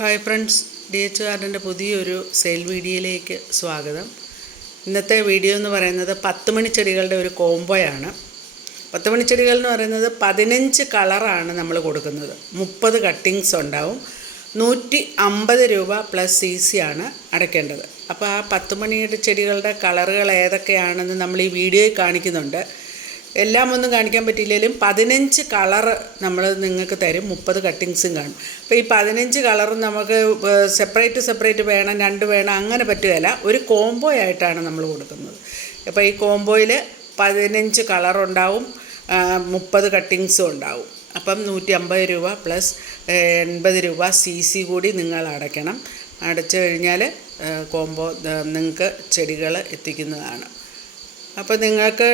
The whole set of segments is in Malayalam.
ഹായ് ഫ്രണ്ട്സ്, DH ഗാർഡൻ്റെ പുതിയൊരു സെയിൽ വീഡിയോയിലേക്ക് സ്വാഗതം. ഇന്നത്തെ വീഡിയോ എന്ന് പറയുന്നത് 10 മണിച്ചെടികളുടെ ഒരു കോംബോയാണ്. 10 മണിച്ചെടികൾ എന്ന് പറയുന്നത് 15 കളറാണ് നമ്മൾ കൊടുക്കുന്നത്. 30 കട്ടിങ്സ് ഉണ്ടാവും. 150 രൂപ പ്ലസ് CC ആണ് അടയ്ക്കേണ്ടത്. അപ്പോൾ ആ 10 മണിയുടെ ചെടികളുടെ കളറുകൾ ഏതൊക്കെയാണെന്ന് നമ്മൾ ഈ വീഡിയോയിൽ കാണിക്കുന്നുണ്ട്. എല്ലാം ഒന്നും കാണിക്കാൻ പറ്റിയില്ലെങ്കിലും 15 കളറ് നമ്മൾ നിങ്ങൾക്ക് തരും. 30 കട്ടിങ്സും കാണും. അപ്പോൾ ഈ 15 കളറും നമുക്ക് സെപ്പറേറ്റ് വേണം, 2 വേണം, അങ്ങനെ പറ്റുകയില്ല. ഒരു കോംബോ ആയിട്ടാണ് നമ്മൾ കൊടുക്കുന്നത്. അപ്പോൾ ഈ കോംബോയിൽ 15 കളറുണ്ടാവും, 30 കട്ടിങ്സും ഉണ്ടാവും. അപ്പം 150 രൂപ പ്ലസ് 80 രൂപ CC കൂടി നിങ്ങൾ അടയ്ക്കണം. അടച്ചു കഴിഞ്ഞാൽ കോംബോ നിങ്ങൾക്ക് ചെടികൾ എത്തിക്കുന്നതാണ്. അപ്പോൾ നിങ്ങൾക്ക്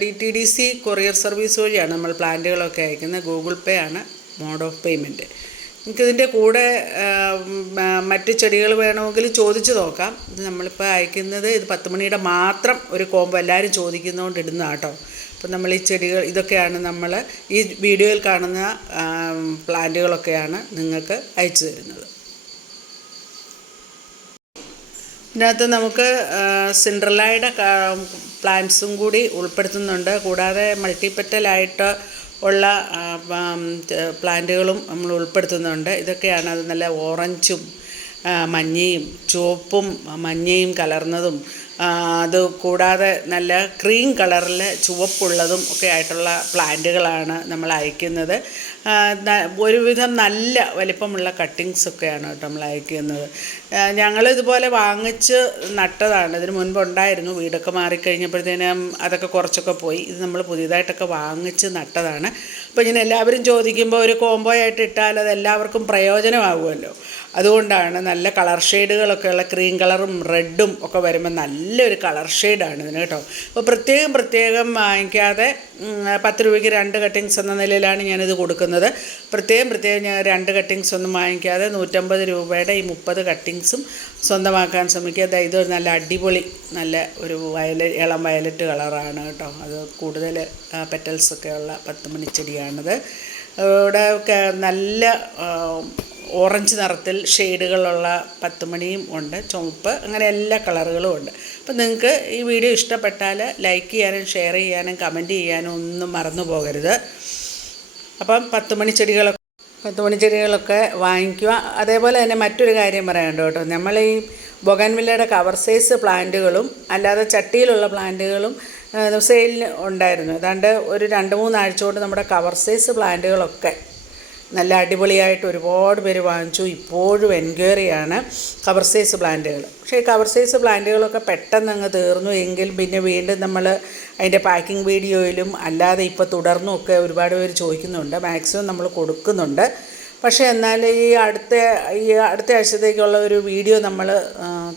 DTDC കൊറിയർ സർവീസ് വഴിയാണ് നമ്മൾ പ്ലാന്റുകളൊക്കെ അയക്കുന്നത്. ഗൂഗിൾ പേ ആണ് മോഡ് ഓഫ് പേയ്മെൻറ്റ്. നിങ്ങൾക്കിതിൻ്റെ കൂടെ മറ്റ് ചെടികൾ വേണമെങ്കിൽ ചോദിച്ച് നോക്കാം. ഇത് നമ്മളിപ്പോൾ അയക്കുന്നത് ഇത് 10 മണിയുടെ മാത്രം ഒരു കോംബോ എല്ലാവരും ചോദിക്കുന്നതുകൊണ്ട് ഇടുന്നതാണ് കേട്ടോ. അപ്പോൾ നമ്മൾ ഈ ചെടികൾ ഇതൊക്കെയാണ് നമ്മൾ ഈ വീഡിയോയിൽ കാണുന്ന പ്ലാന്റുകളൊക്കെയാണ് നിങ്ങൾക്ക് അയച്ചു തരുന്നത്. ഇതിനകത്ത് നമുക്ക് സിൻഡ്രല്ലയുടെ പ്ലാന്റ്സും കൂടി ഉൾപ്പെടുത്തുന്നുണ്ട്. കൂടാതെ മൾട്ടിപെറ്റലായിട്ട് ഉള്ള പ്ലാന്റുകളും നമ്മൾ ഉൾപ്പെടുത്തുന്നുണ്ട്. ഇതൊക്കെയാണ് അത് നല്ല ഓറഞ്ചും മഞ്ഞയും ചുവപ്പും മഞ്ഞയും കലർന്നതും, അത് കൂടാതെ നല്ല ക്രീം കളറിൽ ചുവപ്പുള്ളതും ഒക്കെ ആയിട്ടുള്ള പ്ലാന്റുകളാണ് നമ്മൾ അയക്കുന്നത്. ഒരുവിധം നല്ല വലിപ്പമുള്ള കട്ടിങ്സൊക്കെയാണ് കേട്ടോ നമ്മൾ അയക്കുന്നത്. ഞങ്ങളിതുപോലെ വാങ്ങിച്ച് നട്ടതാണ്. ഇതിന് മുൻപുണ്ടായിരുന്നു. വീടൊക്കെ മാറിക്കഴിഞ്ഞപ്പോഴത്തേനും അതൊക്കെ കുറച്ചൊക്കെ പോയി. ഇത് നമ്മൾ പുതിയതായിട്ടൊക്കെ വാങ്ങിച്ച് നട്ടതാണ്. അപ്പോൾ ഇങ്ങനെ എല്ലാവരും ചോദിക്കുമ്പോൾ ഒരു കോംബോ ആയിട്ട് ഇട്ടാൽ അത് എല്ലാവർക്കും പ്രയോജനമാകുമല്ലോ. അതുകൊണ്ടാണ് നല്ല കളർ ഷെയ്ഡുകളൊക്കെയുള്ള ക്രീം കളറും റെഡും ഒക്കെ വരുമ്പോൾ നല്ലൊരു കളർ ഷെയ്ഡാണ് ഇതിന് കേട്ടോ. അപ്പോൾ പ്രത്യേകം വാങ്ങിക്കാതെ 10 രൂപയ്ക്ക് 2 കട്ടിങ്സ് എന്ന നിലയിലാണ് ഞാനിത് കൊടുക്കുന്നത്. പ്രത്യേകം ഞാൻ 2 കട്ടിങ്സ് ഒന്നും വാങ്ങിക്കാതെ 150 രൂപയുടെ ഈ 30 കട്ടിങ്സും സ്വന്തമാക്കാൻ ശ്രമിക്കുക. ഇത് നല്ല അടിപൊളി നല്ല ഒരു ഇളം വയലറ്റ് കളറാണ് കേട്ടോ. അത് കൂടുതൽ പെറ്റൽസൊക്കെ ഉള്ള 10 മണിച്ചെടിയാണിത്. ഇവിടെ നല്ല ഓറഞ്ച് നിറത്തിൽ ഷെയ്ഡുകളുള്ള 10 മണിയും ഉണ്ട്, ചുവപ്പ്, അങ്ങനെ എല്ലാ കളറുകളും ഉണ്ട്. അപ്പം നിങ്ങൾക്ക് ഈ വീഡിയോ ഇഷ്ടപ്പെട്ടാൽ ലൈക്ക് ചെയ്യാനും ഷെയർ ചെയ്യാനും കമൻറ്റ് ചെയ്യാനും ഒന്നും മറന്നു പോകരുത്. അപ്പം 10 മണിച്ചെടികളൊക്കെ വാങ്ങിക്കുക. അതേപോലെ തന്നെ മറ്റൊരു കാര്യം പറയാനുണ്ട് കേട്ടോ. നമ്മൾ ഈ ബൊഗൻവില്ലയുടെ കവർ സൈസ് പ്ലാന്റുകളും അല്ലാതെ ചട്ടിയിലുള്ള പ്ലാന്റുകളും സെയിലിന് ഉണ്ടായിരുന്നു. ഏതാണ്ട് ഒരു 2-3 ആഴ്ച കൊണ്ട് നമ്മുടെ കവർ സൈസ് പ്ലാന്റുകളൊക്കെ നല്ല അടിപൊളിയായിട്ട് ഒരുപാട് പേര് വാങ്ങിച്ചു. ഇപ്പോഴും എൻക്വയറിയാണ് കവർ സൈസ് പ്ലാന്റുകൾ. പക്ഷേ ഈ കവർ സൈസ് പ്ലാന്റുകളൊക്കെ പെട്ടെന്ന് അങ്ങ് തീർന്നു എങ്കിൽ പിന്നെ വീണ്ടും നമ്മൾ അതിൻ്റെ പാക്കിംഗ് വീഡിയോയിലും അല്ലാതെ ഇപ്പോൾ തുടർന്നും ഒക്കെ ഒരുപാട് പേര് ചോദിക്കുന്നുണ്ട്. മാക്സിമം നമ്മൾ കൊടുക്കുന്നുണ്ട്. പക്ഷേ എന്നാൽ ഈ അടുത്ത ആഴ്ചത്തേക്കുള്ള ഒരു വീഡിയോ നമ്മൾ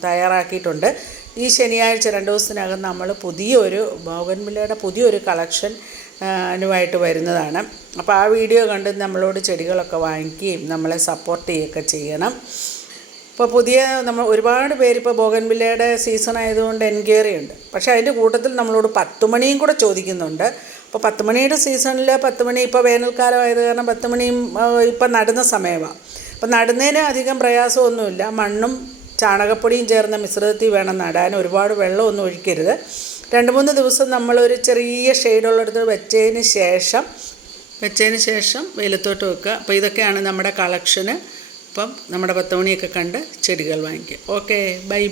തയ്യാറാക്കിയിട്ടുണ്ട്. ഈ ശനിയാഴ്ച 2 ദിവസത്തിനകം നമ്മൾ ബോഗൻവില്ലയുടെ പുതിയൊരു കളക്ഷൻ നുമായിട്ട് വരുന്നതാണ്. അപ്പോൾ ആ വീഡിയോ കണ്ട് നമ്മളോട് ചെടികളൊക്കെ വാങ്ങിക്കുകയും നമ്മളെ സപ്പോർട്ട് ചെയ്യുകയൊക്കെ ചെയ്യണം. ഇപ്പോൾ നമ്മൾ ഒരുപാട് പേര് ഇപ്പോൾ ബോഗൻവില്ലയുടെ സീസൺ ആയതുകൊണ്ട് എൻക്വയറി ഉണ്ട്. പക്ഷേ അതിൻ്റെ കൂട്ടത്തിൽ നമ്മളോട് 10 മണിയും കൂടെ ചോദിക്കുന്നുണ്ട്. അപ്പോൾ 10 മണിയുടെ സീസണിൽ 10 മണി ഇപ്പോൾ വേനൽക്കാലം ആയത് കാരണം 10 മണിയും ഇപ്പം നടുന്ന സമയമാണ്. അപ്പോൾ നടുന്നതിന് അധികം പ്രയാസമൊന്നുമില്ല. മണ്ണും ചാണകപ്പൊടിയും ചേർന്ന മിശ്രിതത്തിൽ വേണം നടാൻ. ഒരുപാട് വെള്ളമൊന്നും ഒഴിക്കരുത്. 2-3 ദിവസം നമ്മളൊരു ചെറിയ ഷെയ്ഡുള്ളിടത്ത് വെച്ചതിന് ശേഷം വെയിലത്തോട്ട് വെക്കുക. അപ്പോൾ ഇതൊക്കെയാണ് നമ്മുടെ കളക്ഷന്. അപ്പം നമ്മുടെ 10 മണിയൊക്കെ കണ്ട് ചെടികൾ വാങ്ങിക്കുക. Okay, by.